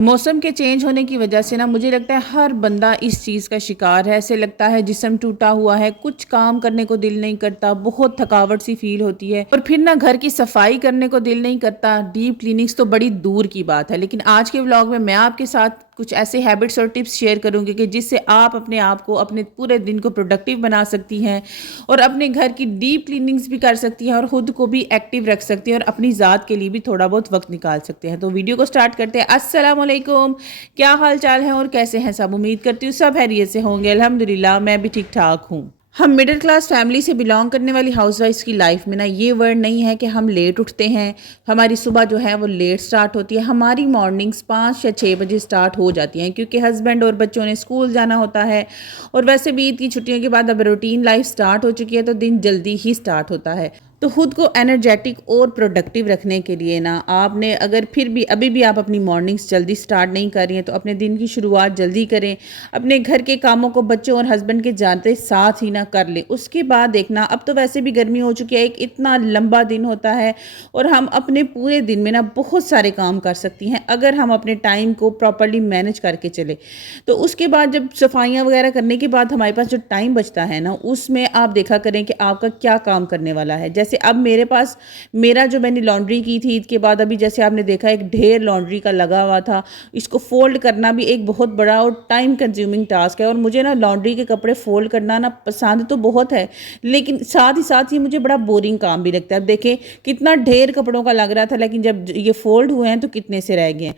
मौसम के चेंज होने की वजह से ना मुझे लगता है हर बंदा इस चीज़ का शिकार है। ऐसे लगता है जिस्म टूटा हुआ है, कुछ काम करने को दिल नहीं करता, बहुत थकावट सी फील होती है और फिर ना घर की सफाई करने को दिल नहीं करता। डीप क्लीनिंग्स तो बड़ी दूर की बात है। लेकिन आज के व्लॉग में मैं आपके साथ कुछ ऐसे हैबिट्स और टिप्स शेयर करूंगी कि जिससे आप अपने आप को, अपने पूरे दिन को प्रोडक्टिव बना सकती हैं और अपने घर की डीप क्लीनिंग्स भी कर सकती हैं और खुद को भी एक्टिव रख सकती हैं और अपनी ज़ात के लिए भी थोड़ा बहुत वक्त निकाल सकते हैं। तो वीडियो को स्टार्ट करते हैं। अस्सलाम वालेकुम, क्या हाल चाल है और कैसे हैं सब? उम्मीद करती हूँ सब खैरियत से होंगे। अल्हम्दुलिल्लाह मैं भी ठीक ठाक हूँ। हम मिडिल क्लास फैमिली से बिलोंग करने वाली हाउसवाइफ्स की लाइफ में ना ये वर्ड नहीं है कि हम लेट उठते हैं, हमारी सुबह जो है वो लेट स्टार्ट होती है। हमारी मॉर्निंग्स 5 या 6 बजे स्टार्ट हो जाती हैं क्योंकि हस्बैंड और बच्चों ने स्कूल जाना होता है और वैसे भी ईद की छुट्टियों के बाद अब रूटीन लाइफ स्टार्ट हो चुकी है तो दिन जल्दी ही स्टार्ट होता है। तो खुद को एनर्जेटिक और प्रोडक्टिव रखने के लिए ना आपने, अगर फिर भी अभी भी आप अपनी मॉर्निंग्स जल्दी स्टार्ट नहीं कर रही हैं तो अपने दिन की शुरुआत जल्दी करें। अपने घर के कामों को बच्चों और हस्बैंड के जाते साथ ही ना कर लें। उसके बाद देखना, अब तो वैसे भी गर्मी हो चुकी है, एक इतना लंबा दिन होता है और हम अपने पूरे दिन में ना बहुत सारे काम कर सकती हैं अगर हम अपने टाइम को प्रॉपरली मैनेज करके चले। तो उसके बाद जब सफाइयाँ वगैरह करने के बाद हमारे पास जो टाइम बचता है ना, उसमें आप देखा करें कि आपका क्या काम करने वाला है। जैसे अब मेरे पास, मेरा जो मैंने लॉन्ड्री की थी ईद के बाद, अभी जैसे आपने देखा एक ढेर लॉन्ड्री का लगा हुआ था। इसको फोल्ड करना भी एक बहुत बड़ा और टाइम कंज्यूमिंग टास्क है और मुझे ना लॉन्ड्री के कपड़े फोल्ड करना ना पसंद तो बहुत है, लेकिन साथ ही साथ ये मुझे बड़ा बोरिंग काम भी लगता है। अब देखें कितना ढेर कपड़ों का लग रहा था, लेकिन जब ये फोल्ड हुए हैं तो कितने से रह गए हैं।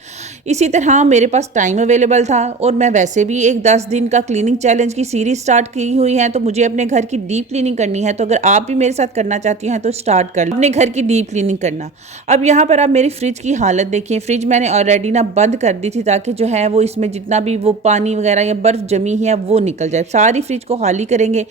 इसी तरह मेरे पास टाइम अवेलेबल था और मैं वैसे भी एक 10 दिन का क्लीनिंग चैलेंज की सीरीज स्टार्ट की हुई है, तो मुझे अपने घर की डीप क्लीनिंग करनी है। तो अगर आप भी मेरे साथ करना चाहती हैं तो स्टार्ट कर अपने घर की डीप क्लीनिंग करना। अब यहाँ पर आप मेरी फ्रिज की हालत देखिए। फ्रिज मैंने ऑलरेडी ना बंद कर दी थी ताकि जो है वो इसमें जितना भी वो पानी वगैरह या बर्फ़ जमी है वो निकल जाए। सारी फ्रिज को खाली करेंगे।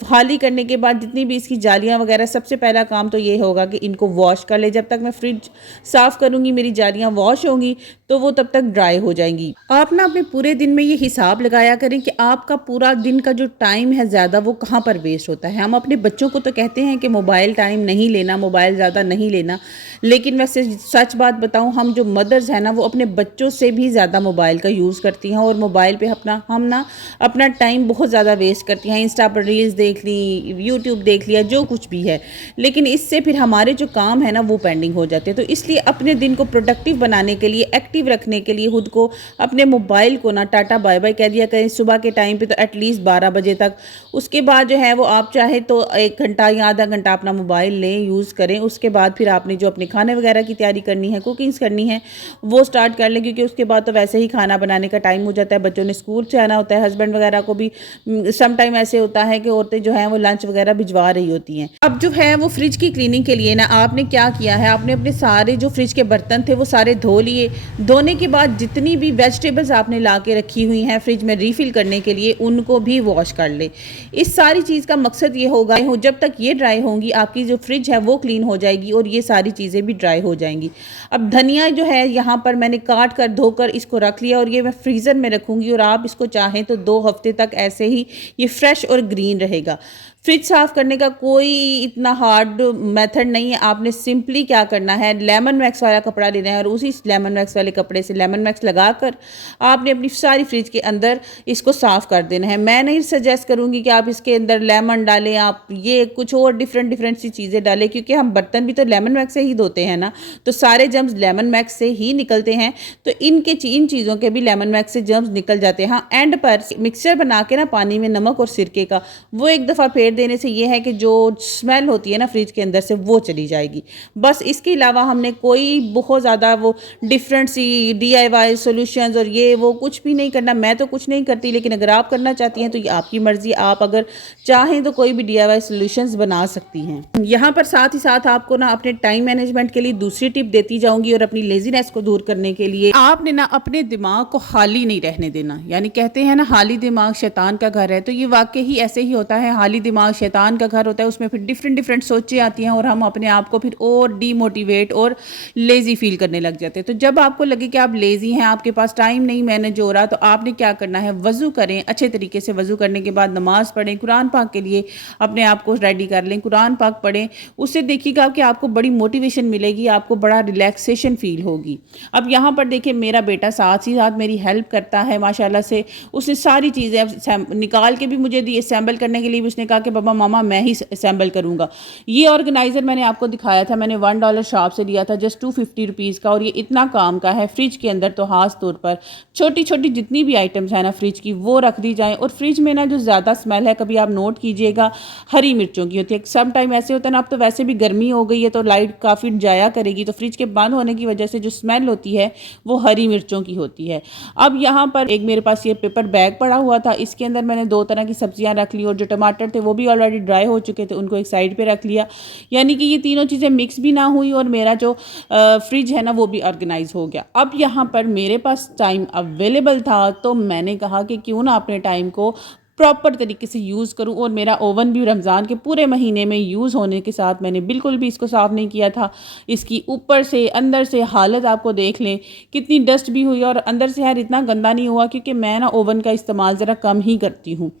खाली करने के बाद जितनी भी इसकी जालियाँ वगैरह, सबसे पहला काम तो ये होगा कि इनको वॉश कर ले। जब तक मैं फ्रिज साफ़ करूँगी मेरी जालियाँ वॉश होंगी तो वो तब तक ड्राई हो जाएंगी। आप ना अपने पूरे दिन में ये हिसाब लगाया करें कि आपका पूरा दिन का जो टाइम है ज़्यादा वो कहाँ पर वेस्ट होता है। हम अपने बच्चों को तो कहते हैं कि मोबाइल टाइम नहीं लेना, मोबाइल ज़्यादा नहीं लेना, लेकिन वैसे सच बात बताऊँ, हम जो मदर्स हैं ना वो अपने बच्चों से भी ज़्यादा मोबाइल का यूज़ करती हैं और मोबाइल पे अपना टाइम बहुत ज़्यादा वेस्ट करती हैं। इंस्टा पर रील्स देख ली, यूट्यूब देख लिया, जो कुछ भी है, लेकिन इससे फिर हमारे जो काम है ना वो पेंडिंग हो जाते हैं। तो इसलिए अपने दिन को प्रोडक्टिव बनाने के लिए, एक्टिव रखने के लिए खुद को, अपने मोबाइल को ना टाटा बाय बाय कह दिया करें सुबह के टाइम पे तो एटलीस्ट 12 बजे तक। उसके बाद जो है वो आप चाहे तो 1 घंटा या आधा घंटा अपना मोबाइल लें, यूज़ करें। उसके बाद फिर आपने जो अपने खाने वगैरह की तैयारी करनी है, कुकिंग्स करनी है, वो स्टार्ट कर लें क्योंकि उसके बाद तो वैसे ही खाना बनाने का टाइम हो जाता है। बच्चों ने स्कूल से आना होता है, हस्बैंड वगैरह को भी सम टाइम ऐसे होता है कि औरतें जो हैं वो लंच वगैरह भिजवा रही होती हैं। अब जो है वो फ्रिज की क्लीनिंग के लिए ना आपने क्या किया है, आपने अपने सारे जो फ्रिज के बर्तन थे वो सारे धो लिए। धोने के बाद जितनी भी वेजिटेबल्स आपने ला के रखी हुई हैं फ्रिज में रीफिल करने के लिए, उनको भी वॉश कर ले। इस सारी चीज़ का मकसद ये होगा, जब तक ये ड्राई होंगी आपकी जो फ्रिज है वो क्लीन हो जाएगी और ये सारी चीज़ें भी ड्राई हो जाएंगी। अब धनिया जो है यहाँ पर मैंने काट कर धोकर इसको रख लिया और ये मैं फ्रीज़र में रखूँगी और आप इसको चाहें तो 2 हफ्ते तक ऐसे ही ये फ्रेश और ग्रीन रहेगा। फ्रिज साफ़ करने का कोई इतना हार्ड मेथड नहीं है। आपने सिंपली क्या करना है, लेमन वैक्स वाला कपड़ा लेना है और उसी लेमन वैक्स वाले कपड़े से लेमन वैक्स लगाकर आपने अपनी सारी फ्रिज के अंदर इसको साफ़ कर देना है। मैं नहीं सजेस्ट करूँगी कि आप इसके अंदर लेमन डालें, आप ये कुछ और डिफरेंट सी चीज़ें डालें, क्योंकि हम बर्तन भी तो लेमन वैक्स से ही धोते हैं ना, तो सारे जर्म्स लेमन वैक्स से ही निकलते हैं। तो इन चीज़ों के भी लेमन वैक्स से जर्म्स निकल जाते हैं। हाँ, एंड पर मिक्सचर बना के ना पानी में नमक और सिरके का वो एक दफ़ा फेर देने से ये है कि जो स्मेल होती है ना फ्रिज के अंदर से वो चली जाएगी। बस इसके अलावा हमने कोई बहुत ज़्यादा वो डिफरेंट सी DIY सॉल्यूशंस और ये वो कुछ भी नहीं करना। मैं तो कुछ नहीं करती, लेकिन अगर आप करना चाहती हैं तो ये आपकी मर्ज़ी। आप अगर चाहें तो कोई भी DIY सॉल्यूशंस बना सकती हैं। यहाँ पर साथ ही साथ आपको ना अपने टाइम मैनेजमेंट के लिए दूसरी टिप देती जाऊँगी और अपनी लेजीनेस को दूर करने के लिए आपने ना अपने दिमाग को खाली नहीं रहने देना। यानी कहते हैं ना खाली दिमाग शैतान का घर है, तो ये वाकई ही ऐसे ही होता है। खाली दिमाग दिमाग शैतान का घर होता है, उसमें फिर डिफरेंट डिफरेंट सोचें आती हैं और हम अपने आप को फिर और डीमोटिवेट और लेज़ी फील करने लग जाते हैं। तो जब आपको लगे कि आप लेज़ी हैं, आपके पास टाइम नहीं मैनेज हो रहा, तो आपने क्या करना है, वज़ू करें अच्छे तरीके से। वज़ू करने के बाद नमाज़ पढ़ें, कुरान पाक के लिए अपने आप को रेडी कर लें, कुरान पाक पढ़ें। उससे देखिएगा कि आपको बड़ी मोटिवेशन मिलेगी, आपको बड़ा रिलैक्सेशन फील होगी। अब यहाँ पर देखिए मेरा बेटा साथ ही साथ मेरी हेल्प करता है माशाल्लाह से। उसने सारी चीज़ें निकाल के भी मुझे दी, असेंबल करने के लिए भी उसने कहा कि पापा मामा मैं ही असेंबल करूँगा। ये ऑर्गेनाइज़र मैंने आपको दिखाया था, मैंने $1 शॉप से लिया था, जस्ट 250 रुपीज़ का, और ये इतना काम का है। फ्रिज के अंदर तो खास तौर पर छोटी छोटी जितनी भी आइटम्स हैं ना फ्रिज की, वो रख दी जाएँ। और फ्रिज में ना जो ज़्यादा स्मेल है, कभी आप नोट कीजिएगा, हरी मिर्चों की होती है। सम टाइम ऐसे होता है ना, अब तो वैसे भी गर्मी हो गई है तो लाइट काफ़ी जाया करेगी, तो फ्रिज के बंद होने की वजह से जो स्मेल होती है वो हरी मिर्चों की होती है। अब यहाँ पर एक मेरे पास ये पेपर बैग पड़ा हुआ था, इसके अंदर मैंने 2 तरह की सब्जियां रख ली, और जो टमाटर थे वो भी ऑलरेडी ड्राई हो चुके थे, उनको एक साइड पे रख लिया। यानी कि ये तीनों चीज़ें मिक्स भी ना हुई और मेरा जो फ्रिज है ना वो भी ऑर्गेनाइज हो गया। अब यहाँ पर मेरे पास टाइम अवेलेबल था, तो मैंने कहा कि क्यों ना अपने टाइम को प्रॉपर तरीके से यूज़ करूं। और मेरा ओवन भी रमज़ान के पूरे महीने में यूज़ होने के साथ मैंने बिल्कुल भी इसको साफ़ नहीं किया था। इसकी ऊपर से अंदर से हालत आपको देख लें, कितनी डस्ट भी हुई, और अंदर से यार इतना गंदा नहीं हुआ, क्योंकि मैं ना ओवन का इस्तेमाल ज़रा कम ही करती हूँ।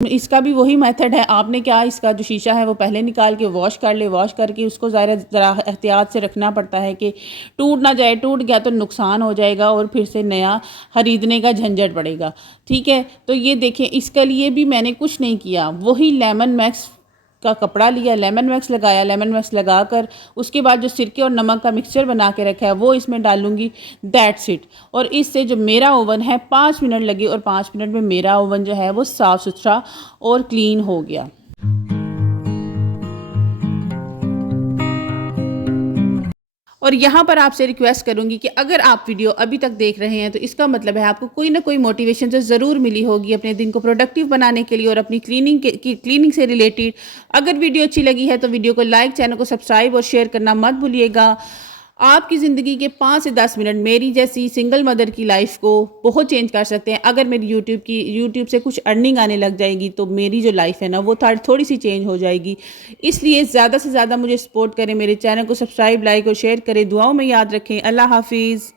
इसका भी वही मेथड है, आपने क्या, इसका जो शीशा है वो पहले निकाल के वॉश कर ले, वॉश करके उसको ज़रा एहतियात से रखना पड़ता है कि टूट ना जाए, टूट गया तो नुकसान हो जाएगा और फिर से नया खरीदने का झंझट पड़ेगा। ठीक है, तो ये देखें, इसके लिए भी मैंने कुछ नहीं किया, वही लेमन मैक्स का कपड़ा लिया, लेमन मैक्स लगाया, लेमन मैक्स लगाकर उसके बाद जो सिरके और नमक का मिक्सचर बना के रखा है वो इसमें डालूंगी, दैट्स इट। और इससे जो मेरा ओवन है 5 मिनट लगे और 5 मिनट में मेरा ओवन जो है वो साफ़ सुथरा और क्लीन हो गया। और यहाँ पर आपसे रिक्वेस्ट करूँगी कि अगर आप वीडियो अभी तक देख रहे हैं तो इसका मतलब है आपको कोई ना कोई मोटिवेशन तो ज़रूर मिली होगी अपने दिन को प्रोडक्टिव बनाने के लिए और अपनी क्लीनिंग से रिलेटेड। अगर वीडियो अच्छी लगी है तो वीडियो को लाइक, चैनल को सब्सक्राइब और शेयर करना मत भूलिएगा। आपकी ज़िंदगी के 5 से 10 मिनट मेरी जैसी सिंगल मदर की लाइफ को बहुत चेंज कर सकते हैं। अगर मेरी यूट्यूब से कुछ अर्निंग आने लग जाएगी तो मेरी जो लाइफ है ना वो थोड़ी सी चेंज हो जाएगी। इसलिए ज़्यादा से ज़्यादा मुझे सपोर्ट करें, मेरे चैनल को सब्सक्राइब, लाइक और शेयर करें। दुआओं में याद रखें। अल्लाह हाफिज़।